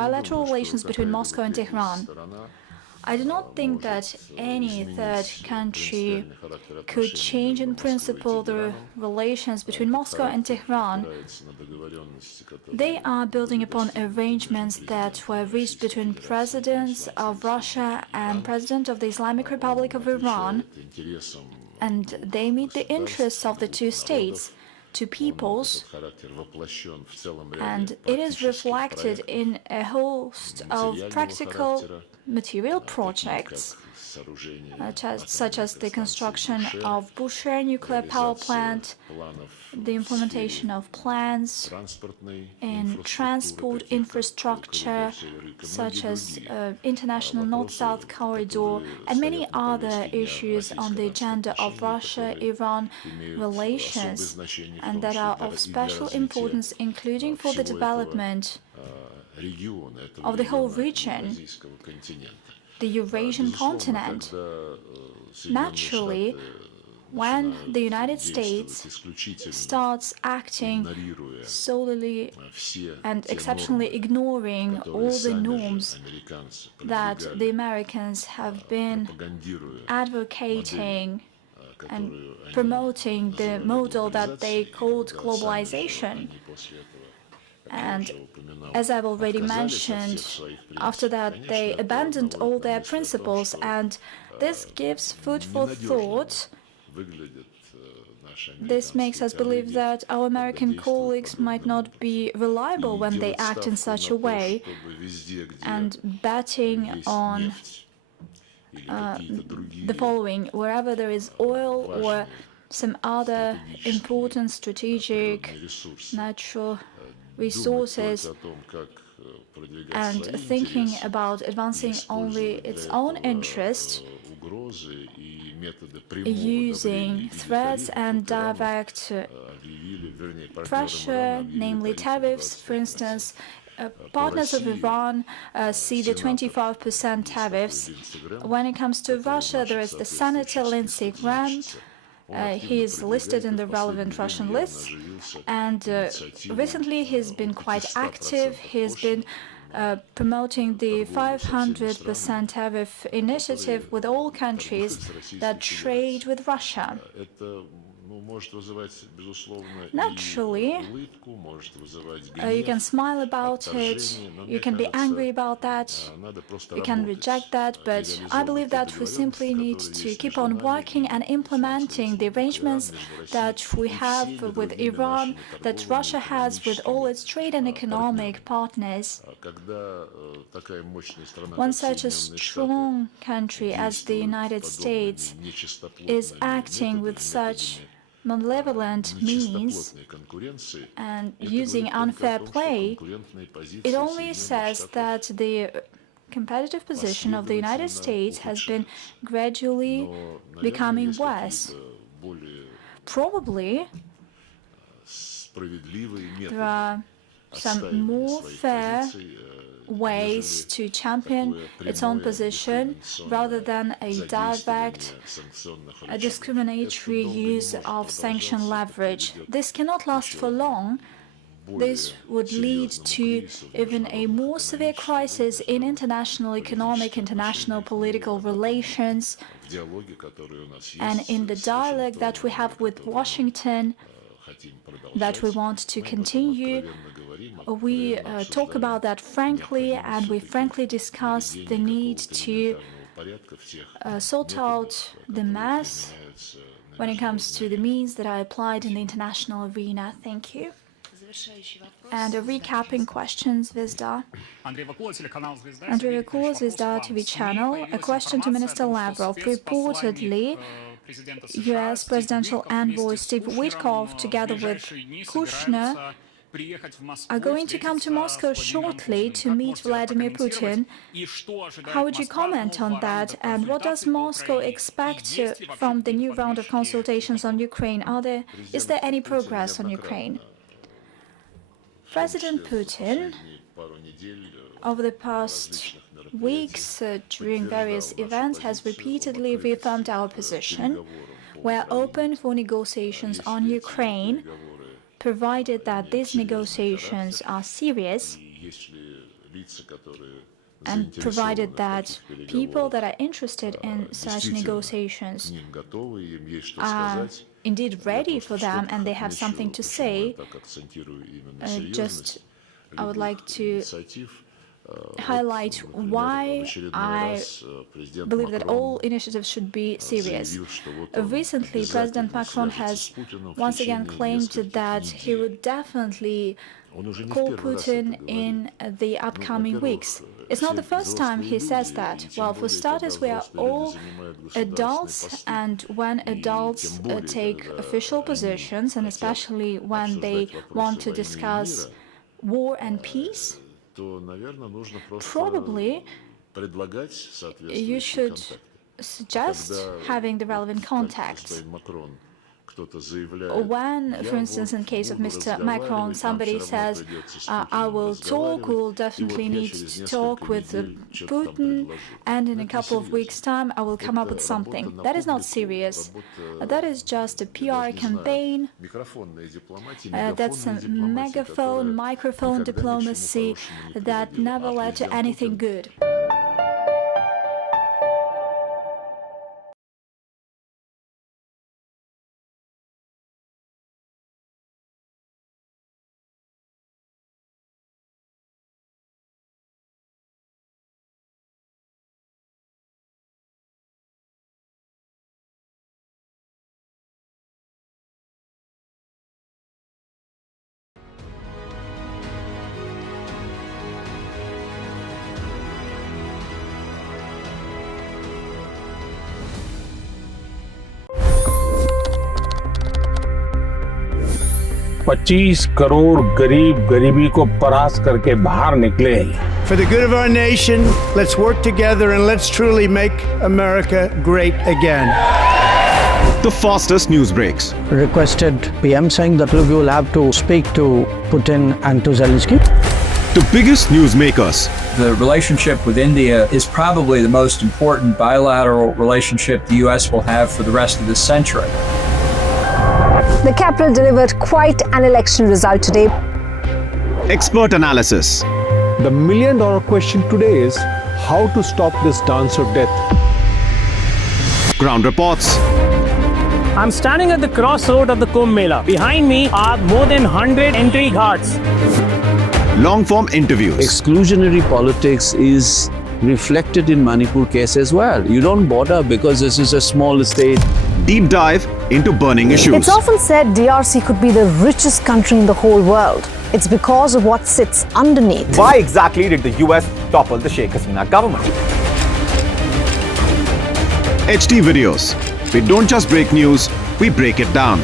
bilateral relations between Moscow and Tehran. I do not think that any third country could change in principle the relations between Moscow and Tehran. They are building upon arrangements that were reached between presidents of Russia and President of the Islamic Republic of Iran, and they meet the interests of the two states, two peoples, and it is reflected in a host of practical material projects, such as the construction of Bushehr nuclear power plant, the implementation of plans in transport infrastructure, such as international North-South corridor, and many other issues on the agenda of Russia-Iran relations, and that are of special importance, including for the development of the whole region, the Eurasian continent. Naturally, when the United States starts acting solely and exceptionally ignoring all the norms that the Americans have been advocating and promoting the model that they called globalization. And as I've already mentioned, after that they abandoned all their principles, and this gives food for thought. This makes us believe that our American colleagues might not be reliable when they act in such a way, and betting on the following: wherever there is oil or some other important strategic natural resources, and thinking about advancing only its own interest, using threats and direct pressure, namely tariffs. For instance, partners of Iran see the 25% tariffs. When it comes to Russia, there is the Senator Lindsey Graham. He is listed in the relevant Russian lists, and recently he's been quite active. He's been promoting the 500% tariff initiative with all countries that trade with Russia. Naturally, you can smile about it, you can be angry about that, you can reject that, but I believe that we simply need to keep on working and implementing the arrangements that we have with Iran, that Russia has with all its trade and economic partners. When such a strong country as the United States is acting with such malevolent means and using unfair play, it only says that the competitive position of the United States has been gradually becoming worse. Probably there are some more fair ways to champion its own position rather than a direct, discriminatory use of sanction leverage. This cannot last for long. This would lead to even a more severe crisis in international economic, international political relations, and in the dialogue that we have with Washington, that we want to continue. We talk about that frankly, and we frankly discuss the need to sort out the mess when it comes to the means that are applied in the international arena. Thank you. And a recapping question, Zvezda. Andrei Vakul, Zvezda TV channel. A question to Minister Lavrov. Reportedly, U.S. presidential envoy Steve Witkoff, together with Kushner, are going to come to Moscow shortly to meet Vladimir Putin. How would you comment on that? And what does Moscow expect from the new round of consultations on Ukraine? Is there any progress on Ukraine? President Putin, over the past weeks, during various events, has repeatedly reaffirmed our position. We are open for negotiations on Ukraine, provided that these negotiations are serious and provided that people that are interested in such negotiations are indeed ready for them and they have something to say, I would like to highlight why I believe that all initiatives should be serious. Recently, President Macron has once again claimed that he would definitely call Putin in the upcoming weeks. It's not the first time he says that. Well, for starters, we are all adults, and when adults take official positions, and especially when they want to discuss war and peace, probably you should suggest having the relevant contacts. When, for instance, in case of Mr. Macron, somebody says, I will talk, we will definitely need to talk with Putin, and in a couple of weeks' time, I will come up with something. That is not serious. That is just a PR campaign. That's a megaphone, microphone diplomacy that never led to anything good. $25 crore गरीब गरीबी को परास्त करके बाहर निकले। For the good of our nation, let's work together and let's truly make America great again. The fastest news breaks. Requested PM saying that we will have to speak to Putin and to Zelensky. The biggest newsmakers. The relationship with India is probably the most important bilateral relationship the U.S. will have for the rest of this century. The capital delivered quite an election result today. Expert analysis. The million-dollar question today is how to stop this dance of death. Ground reports. I'm standing at the crossroad of the Kumbh Mela. Behind me are more than 100 entry guards. Long-form interviews. Exclusionary politics is reflected in Manipur case as well. You don't bother because this is a small state. Deep dive into burning issues. It's often said DRC could be the richest country in the whole world. It's because of what sits underneath. Why exactly did the US topple the Sheikh Hasina government? HT videos. We don't just break news, we break it down.